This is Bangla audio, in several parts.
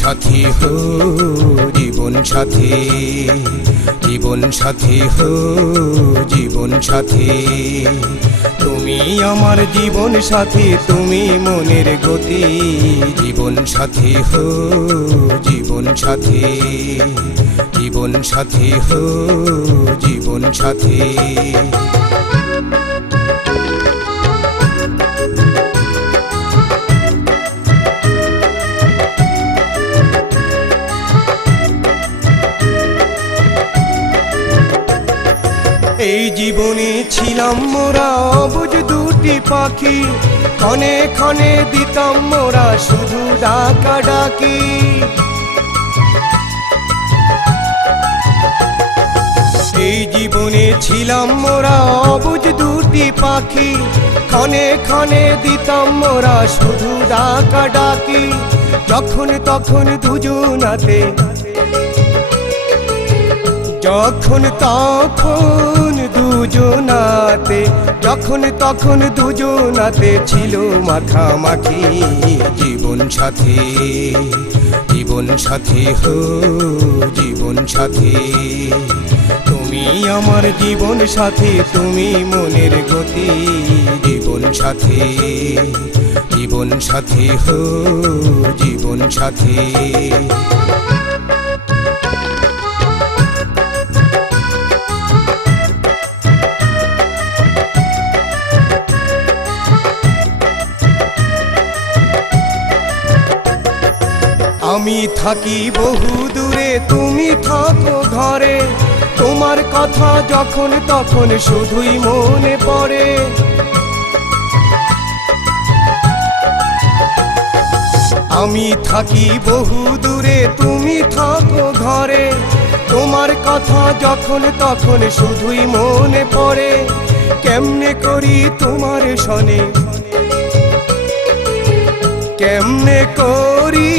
সাথী হো জীবন সাথী, জীবন সাথী হো জীবন সাথী। তুমি আমার জীবন সাথী, তুমি মনের গতি। জীবন সাথী হো জীবন সাথী, জীবন সাথী হো জীবন সাথী। এই জীবনে ছিলাম মোরা অবুঝ দুটি পাখি, ক্ষণে ক্ষণে দিতাম মোরা শুধু ডাকা ডাকি। এই জীবনে ছিলাম মোরা অবুঝ দুটি পাখি, ক্ষণে ক্ষণে দিতাম মোরা শুধু ডাকা ডাকি। যখন তখন দুজনাতে, যখন তখন দুজনাতে, যখন তখন দুজনাতে ছিল মাখামাখি। জীবন সাথী, জীবন সাথী হো জীবন সাথী। তুমি আমার জীবন সাথী, তুমি মনের গতি। জীবন সাথী, জীবন সাথী হো জীবন সাথী। আমি থাকি বহু দূরে, তুমি থাকো ঘরে। তোমার কথা যখন তখন শুধুই মনে পড়ে। আমি থাকি বহু দূরে, তুমি থাকো ঘরে। তোমার কথা যখন তখন শুধুই মনে পড়ে। কেমনে করি তোমার সনে, কেমনে করি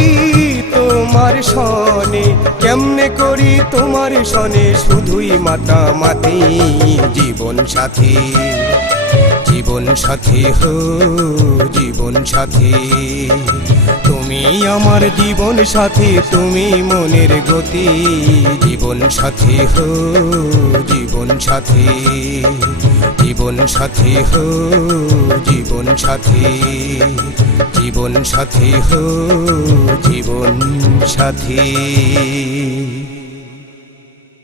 তোমার সনে, কেমনে করি তোমার সনে শুধুই মাতামাতি। জীবন সাথী, জীবন সাথী হো জীবন সাথী। তুমি আমার জীবন সাথী, তুমি মনের গতি। জীবন সাথী হো জীবন সাথী, জীবন সাথী হো জীবন সাথী। জীবন সাথী হো জীবন সাথী।